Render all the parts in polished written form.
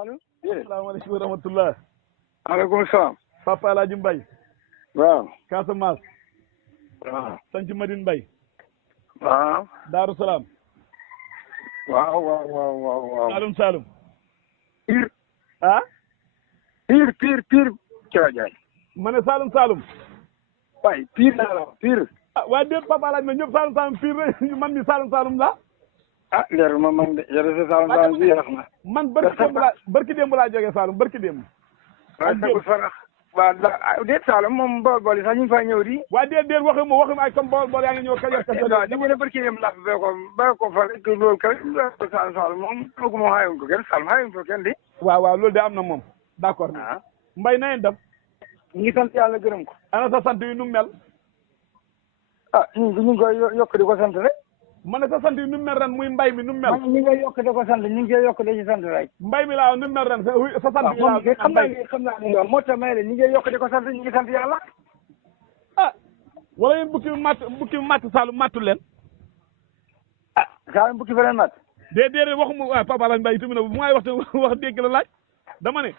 allo. asalaamaaleykum wa rahmatulah. maaleykum salaam. Papa El Hadj Mbaye. waaw. Casamance. waaw. Sanc Madine Mbaye. waaw. Daaru Salaam. waaw. Saalum Saalum. Pire. ah. Pire. Kira Diagne. ma ne Saalum Saalum. waay Pire laa la wax Pire. ah waaye déet Papa El Hadj Mbaye ñëpp Saalum Saalum Pire rek man mi Saalum Saalum la. ah leer ma man de yàlla sa Saalum Saalum bi yàq na. man barki démb laa jógee Saalum barki démb. waaw dëgg farax. waaw déet Saalum moom bool yi sax ñu ngi fay ñëw di. waaye déet waxuma ay comme bool yaa ngi ñëw Kajoor Kajoor. waaw ñu ne barki dem laaf ba ko fa rek loolu kay Saalum moom kooku moom xaayuñ ko kenn Saalum xaayuñ ko kenn di. waaw loolu de am na moom d'accord. Mbaye na ngeen def. ñu ngi sant yàlla gërëm ko. ana sa sant yi nu mel. ñu ngi koy yokk di ko sant rek. ma ne sa sant yi nu mel ren muy mbay mi nu mel. ñu ngi koy yokk di ko sant ñu ngi koy yokk di ci sant rek. mbay mi laa nu mel ren sa sant yi laa. xam naa ne moo tax may ñu ngi yokk di ko sant ñu ngi sant yàlla. wala yéen bukki bi matt Saalum mattu leen. Saalum bukki fa leen matt. déedéet waxuma waaw Papa El Hadj Mbaye tamit bu may wax dégg la laaj dama ne.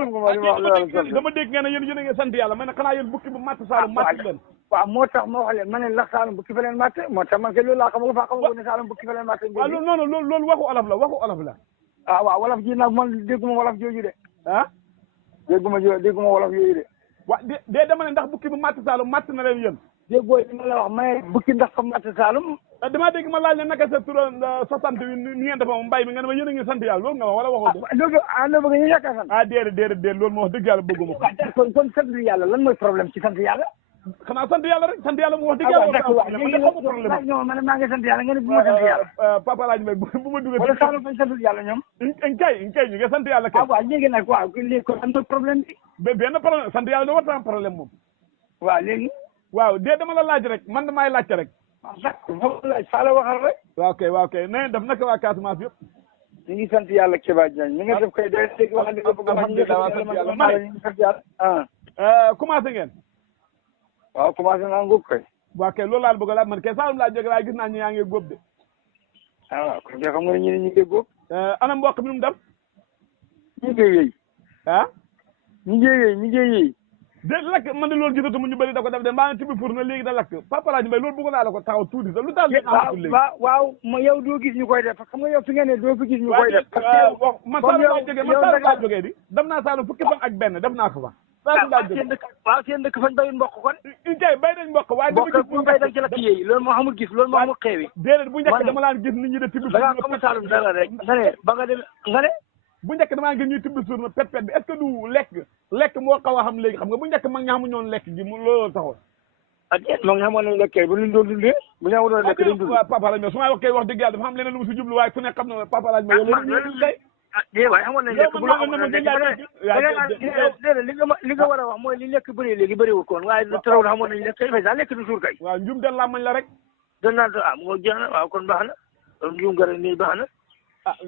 dama dégg ngeen ne yéen a ngi sant yàlla ma ne xanaa yéen bukki bu matt Saalum mattu leen. waaw moo tax ma wax leen ma ne ndax Saalum bukki fa leen matt moo tax man kay loolu laa xamul ne Saalum bukki fa leen matt. waaw loolu waxu olof la. waaw wolof ji nag man dégguma wolof jooju de. dégguma wolof yooyu de. waaw de dama ne ndax bukki bu matt Saalum matt na leen yéen. déggoo li ma la wax ma ne bukki ndax fa matt Saalum. damaa dégg ma laaj ne naka sa turoon sa sant wi ni ngeen defa moom mbay mi nga ne ma yéen a ngi sant yàlla loolu nga ma wala waxoo de. loolu bëgg ñu ñàkk a sant. déedéet loolu moo wax dëgg yàlla bëgguma ko. kon sant yàlla lan mooy problème ci sant yàlla. xanaa sant yàlla rek sant yàlla mu wax dëgg yàlla. non man maa ngi sant yàlla nga ne bu ma sant yàlla. Papa El Hadj Mbaye bu ma duggee. wala Saalum fañ santul yàlla ñoom. kay ñu ngi sant yàlla kay. waaw léegi nag léegi kon am na problème bi. benn problème sant yàlla da war am problème moom. waaw léegi. waaw dama la laaj rek man damay laajte rek. waaw laaj faa la waxal rek. waaw kay nee def naka waa Casamance yëpp. ñu ngi sant yàlla Keba Diagne mi nga def koy day dégg wax dëgg bëgg alhamdulilah sant yàlla ma ne ñu ngi sant yàlla. commencé ngeen. waaw commencé naa ngóob kay. waaw kay loolu laa bëgg a laaj man kay Saalum laa jóge waaye gis naa ñu yaa ngi góob de. waaw kon xam nga ne ñu ngi góob. ana mboq mi nu mu dem. ñu ngi yëy. ñu ngi yëy. lakk man de loolu gisatuma ñu bëri da ko def de mbaa tibi pour na léegi da lakk Papa El Hadj Mbaye loolu bëgg naa la ko taxaw tuuti sax lu tax léegi. waaw yow doo gis ñu koy def xam nga yow fi nga ne doo fi gis ñu koy def. man Saalum laa jógee di dem naa Saalum fukki fan ak benn def naa ko fa. Saalum laa jógee seen dëkk fañ béyoon mboq kon. kay béy nañ mboq waaye dama gis bu béy dag ci lakk yéey loolu moo xamul gis loolu moo xamul xeewi. déedéet bu njëkk dama laan gis nit ñi de tibi. da ngaa xam Saalum dara rek nga ne ba nga dem nga ne. bu njëkk damaa ngeen ñuy tibb suur na pet bi est-ce que du lekk moo xaw a xam léegi xam nga bu njëkk mag ña xamuñu woon lekk gi mu looloo taxoon. mag ña xamoon nañ lekk bu ñu doon dundee bu ñu doon lekk dañ dund. waaw Papa El Hadj Mbaye su ma wax dëgg yàlla dafa xam leneen lu mu si jublu waaye ku nekk xam na Papa El Hadj Mbaye waaye xamoon nañ lekk bu la xamoon nañ lekk li nga war a wax mooy li lekk bëri léegi bëriwul kon waaye terawul xamoon nañ lekk kay sax lekk du suur kay. waaw njum del làmmañ la rek. dañ naan moo jeex na waaw kon baax na njum gara nii baax na.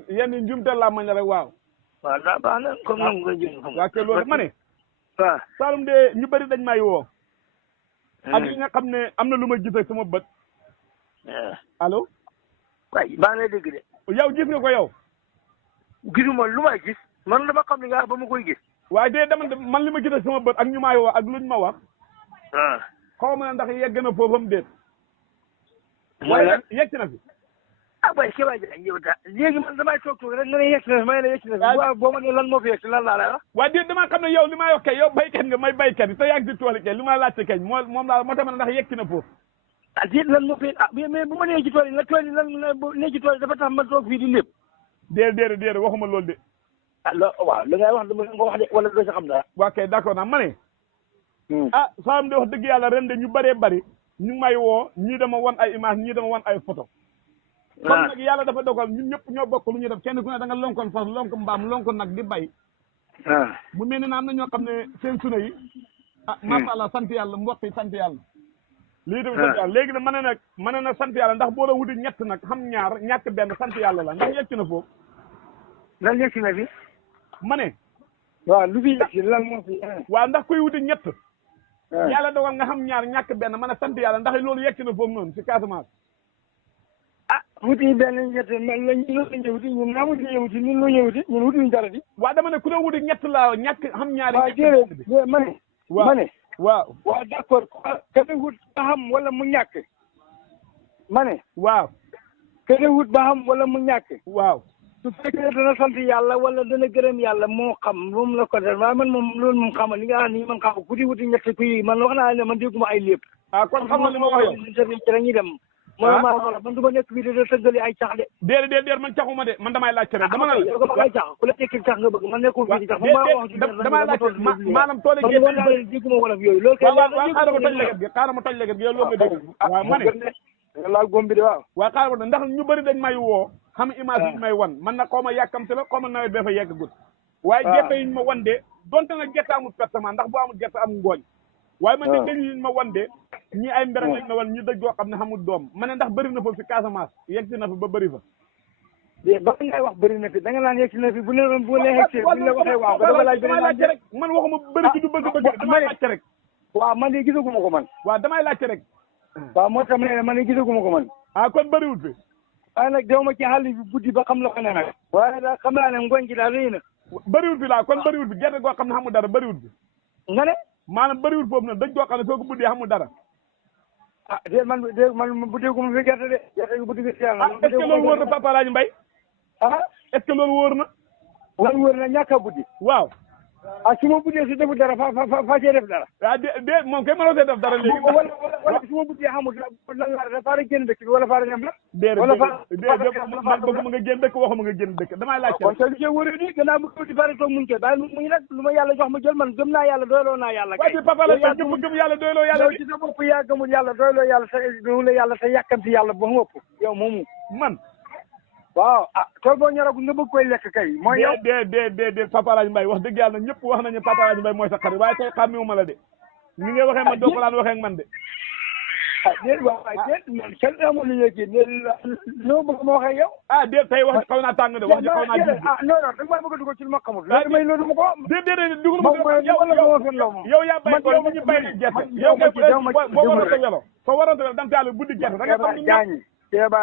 yenn njum del làmmañ la rek waaw. waaw daa baax na comme nangu nga jëm xam nga. waaw kay loolu ma ne. waaw Saalum de ñu bëri dañ may woo. ak li nga xam ne am na lu ma gis ak sama bët. allo. waay baa lay dégg de. yow gis nga ko yow. gisuma lu may gis man dama xam li nga ba ma koy gis. waaye de dama man li ma gis ak sama bët ak ñu may woo ak luñ ma wax. xaw ma ne ndax yegg na foofam déet. mooy lan yegg na fi. waaye Keba Diagne yow léegi man damay toog rek nga ne yegg na fi may ne yegg na fi waaw boo ma ne lan moo fi yegg lan laa lay wax. waaye déet damaa xam ne yow li may wax kay yow baykat nga may baykat yi te yàgg si tool yi kay li ma laajte kay moom laa moo tax ma ne ndax yegg na foofu. déet lan moo fi mais bu ma nee ci tool yi lan nee ci tool yi dafa tax ma toog fii di lépp. déedéet waxuma loolu de. waaw li ngay wax dama nga wax de wala doo sa xam dara. waa kay d'accord naa ma ne. Saalum de wax dëgg yàlla ren de ñu bëree bëri ñu may woo ñii dama wan ay image ñii dama wan ay photo. comme nag yàlla dafa dogal ñun ñëpp ñoo bokk lu ñu def kenn ku ne da nga lonkoon fas lonk mbaam lonk nag di bay. mu mel ne na am na ñoo xam ne seen suna yi. macha allah sant yàlla mboq yi sant yàlla. lii tamit sant yàlla léegi nag mën na sant yàlla ndax boo doon wuti ñett nag xam ñaar ñàkk benn sant yàlla la ndax yegg na foofu. lan yegg na fi. ma ne. waaw lu fi yegg lan moo fi. waaw ndax kuy wuti ñett. yàlla dogal nga xam ñaar ñàkk benn mën a sant yàlla ndax loolu yegg na foofu noonu si Casamance. wuti benn ñett man la ñu wuti ñun naa wuti wuti ñun lu ñëwuti ñun wuti ñu dara di. waa dama ne ku ne wuti ñett laa ñàkk xam ñaari. waaw déedéet ma ne. waaw ma ne. waaw. waaw d'accord ka ne wut ba xam wala mu ñàkk. ma ne. waaw. ka ne wut ba xam wala mu ñàkk. waaw. su fekkee dana sant yàlla wala dana gërëm yàlla moo xam moom la ko def waaye man moom loolu moom xamal li nga xam ni man xam wuti ñett kuy man wax naa ne man dégguma ay lépp. kon xam nga li ma wax yow. ci dañuy dem. man du ma nekk fii de tëggali ay cax de. déedéet man caxuma de man damay laajte rek dama la. yow ko ay cax ku la tekkil cax nga bëgg man nekkul fii di cax. damay laajte maanaam tool yi man naa dégguma wolof yooyu. loolu kay xaaral ma toj leget gi yow loolu nga dégg. waaw ma ne. laal góom bi de waaw. waaw xaaral ma ndax ñu bëri dañ may woo xam image yi may wan man na xaw ma yàkkamte la xaw ma nawet bee fa yegg gut waaye gerte yi ñu ma wan de donte nag gerte amul pertement ndax bu amul gerte amul ngooñ waaye man de dañu ma wan de ñi ay mbere lañ ma wan ñu dëj goo xam ne xamul doom ma ne ndax bëri na fa fi Casamance yegg si na fi ba bëri fa ba ngay wax bëri na fi da nga naan yegg si na fi bu ne bu ne yegg si bu la waxee waaw damay laajte rek man waxuma bëri bi du bëgg damay laajte rek waaw man de gisaguma ko man waaw damay laajte rek waaw moo tax ma ne man de gisaguma ko man kon bëriwul fi waaye nag dew ma ci xàll bi buddi ba xam la ko ne nag waaye daal xam naa ne ngooñ gi daal rëy na bëriwul fi laa kon bëriwul fi gerte goo xam ne xamul dara bëriwul fi nga ne maanaam bëriwul foofu nag dañ goo xam ne soo ko buddee xamul dara man buddee ko ma fi gerte de gerte gi buddi gi yàlla est-ce que loolu wóor na Papa Alaaji Mbaye est-ce que loolu wóor na wóor na ñàkk a buddi waaw su ma buddee su defu dara fa cee def dara de moom kay mënoo see def dara léegi wala su ma buddee xamul dafa génn dëkk bi wala faa dem la déedéet man bëgguma nga génn dëkk waxuma nga génn dëkk damay laajte kon li wóoree ni gannaaw bu ko di fari toog muñ koy bàyyi muñ nag lu ma yàlla jox ma jël man gëm naa yàlla doyloo naa yàlla kay waaye Papa la ñëpp gëm yàlla doyloo yàlla yow ci sa bopp yaa gëmul yàlla doyloo yàlla sa la yàlla sa yàkkamti yàlla ba mu ëpp yow moomu man waaw tool boo ñoragul nga bëgg koy lekk kay mooy yow déedéet Papa Alaaji Mbaye wax dëgg yàlla ñëpp wax nañu Papa Alaaji Mbaye mooy sa xarit waaye tey xàmmiwuma la de ni nga waxee man doo ko laan waxee ak man de déet man kenn amul li léegi loo bëgg ma waxee yow déet tey wax xaw naa tàng de wax ji xaw naa ji non da nga may bëgg a dugal ci lu ma xamul loolu may loolu ma ko déedéet dugal ma yow yaa bay ko ñu bay gerte yow kay boo waroon sa welo soo waroon sa welo da nga taal buddi gerte da nga xam Kéba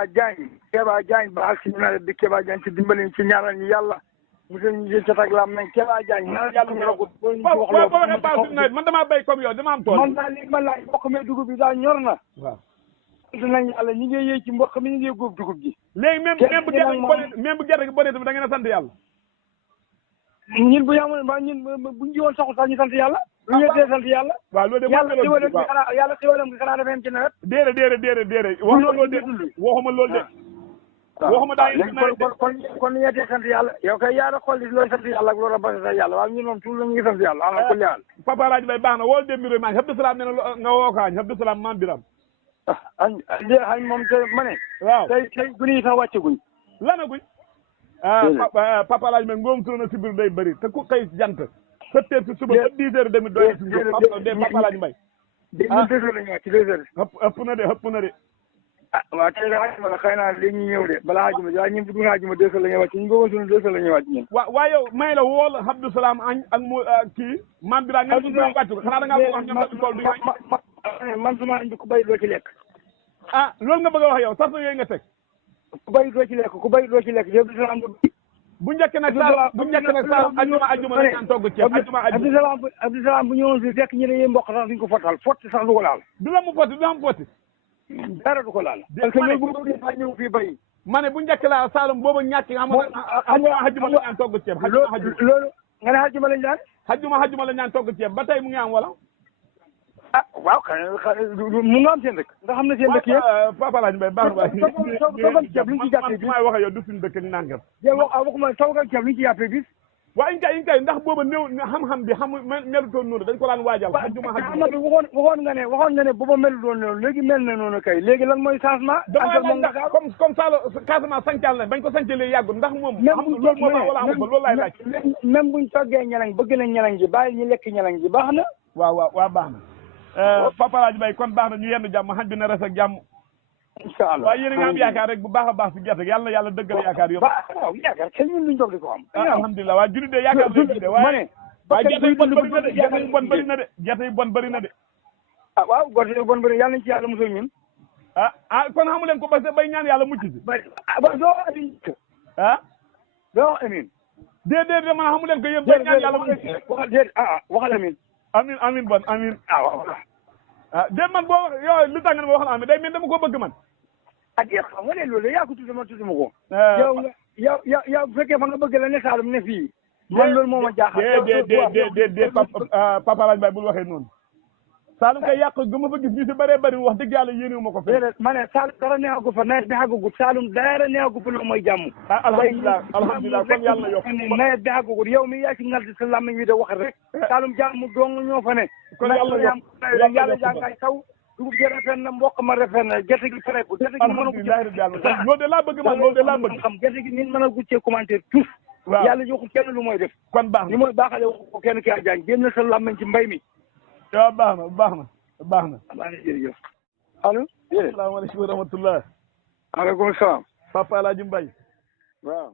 Diagne ba ak si nawet bi Kéba Diagne ci dimbali ci ñaanal ñu yàlla monsieur ñu jël cat ak lam nañ Kéba Diagne ñaanal yàlla ñu ragul man damaa béy comme yow dama am tool man daal li man laaj mboq mi dugub bi daal ñor na waaw sant nañ yàlla ñi ngi yëy ci mboq mi ñu ngi góob dugub ji léegi même bu gerte gi bonee tamit da ngeen a sant yàlla ñun bu yàmul ba ñun buñ jiwoon soxla sax ñu sant yàlla lu ñu dee sant yàlla waaw loolu de yàlla xiwalam bi xanaa yàlla xiwalam bi xanaa dafa yem ci nawet déedéet waxuma loolu de waxuma loolu de waxuma daa yem ci nawet de kon ñu ñettee sant yàlla yow kay yaa da xool looy sant yàlla ak loolu a basa yàlla waaw ñun moom tout la ñu ngi sant yàlla ala kulli haal Papa Alaaji Mbaye baax na woolu dem mbiro maa Abdou Salam nee na nga woo ko Abdou Salam maam Biram añ moom te ma ne waaw tey guni yi sax wàcceguñ lana guñ Papa Alaaji Mbaye ngoom suna si biir day bëri te ku xëy jant 7 heures si suba ba 10 heures demi doy si Papa Alaaji Mbaye ñun 2 heures la ñu wàcc 2 heures ëpp na de waaw tey da xajuma la xëy naa léegi ñu ñëw de balaa xajuma waaye ñun bu xajuma 2 heures la ñuy wàcc ñu bëggoon suñu 2 heures la ñuy wàcc ñun waaye yow may la wool Abdou Salam añ ak mu kii maam bi ngeen du wàcc ko xanaa da ngaa bëgg wax ñoom tool bi man suma añ bi ku bay doo ci lekk loolu nga bëgg a wax yow sax yooyu nga teg ku bay doo ci lekk yow Abdou Salam bu njëkk nag Saalum ajuma la ñaan togg ceeb Abdou Salam bu ñëwoon fii fekk ñu ne yéen mboq sax duñ ko fottal fotti sax du ko laal du la mu fotti dara du ko laal parce que loolu bu fa ñëw fii bay ma ne bu njëkk la Saalum boobu ñàkk nga xam ajuma la ñaan togg ceeb loolu nga ne ajuma lañ daan ajuma la ñaan togg ceeb ba tey mu ngi am wala waaw mu nga am seen dëkk nga xam ne seen dëkk yëpp Papa Alaaji Mbaye baax na toogal ceeb li ñu ci jàppee bis may wax yow du suñu dëkk ni nangam waxuma toogal ceeb li ñu ci jàppee bis waaw iñ kay ndax booba néew xam-xam bi melutoon noonu dañ ko daan waajal ajuma waxoon nga ne booba melutoon noonu léegi mel na noonu kay léegi lan mooy changement ndax comme Salo Casamance sancal na bañ ko sancalee yàggul ndax moom loolu moo tax wala amul ba loolu laay laaj même buñ toggee ñelañ bëgg nañ ñelañ ji bàyyi ñu lekk ñelañ ji baax na waaw baax na Papa Alaaji Mbaye kon baax na ñu yenn jàmm xaj bi na res ak jàmm incha allah waaye yéen a ngi am yaakaar rek bu baax a baax si gerte yàlla na yàlla dëggal yaakaar yëpp waaw yaakaar kenn ñun duñ toog di ko am alhamdulilah waaye jullit de yaakaar lañ de waaye gerte yu bon bëri na de waaw gerte yu bon bëri yàlla nañ ci yàlla musal ñun kon xamu leen ko ba bay ñaan yàlla mucc si. doo amin. doo amin. déedéet man xamu leen ko yéen bay ñaan yàlla mucc si. waxal amin. amin bon amin. waaw. déet man boo yow lu tax nga ma waxal amin day mel dama ko bëgg man. xam nga ne loolu yaa ko tudd ma tudd ma ko. yow bu fekkee fa nga bëgg la ne Saalum ne fii. man loolu moo ma jaaxal. déedéet Papa Laaj Baay bul waxee noonu. Saalum kay yàq gu ma fa gis ñu si bëree bëri wax dëgg yàlla yéene ma ko fi. déedéet ma ne Saalum dara neexagu fa nawet bi xàggagut Saalum dara neexagu fa loolu mooy jàmm. alhamdulilah kon yàlla na yokk. nawet bi xàggagut yow mi yaa ci ngal sa làmmiñ wi de wax rek. Saalum jàmm dong ñoo fa ne. kon yàlla na yokk yàlla jàngaay taw. dugub ji rafet na mboq ma rafet na gerte gi pareeku. gerte gi mën a guccee loolu de laa bëgg man loolu de laa bëgg. xam gerte gi nit mën a guccee commentaire tous. waaw yàlla joxul kenn lu mooy def. kon baax na li mooy baaxale wax ko kenn ki a jaañ génn sa làmmiñ ci mbay mi. waaw baax na. maa ngi jërëjëf. allo. asalaamaaleykum wa rahmatulah. maaleykum salaam. Papa El Hadj Mbaye. waaw.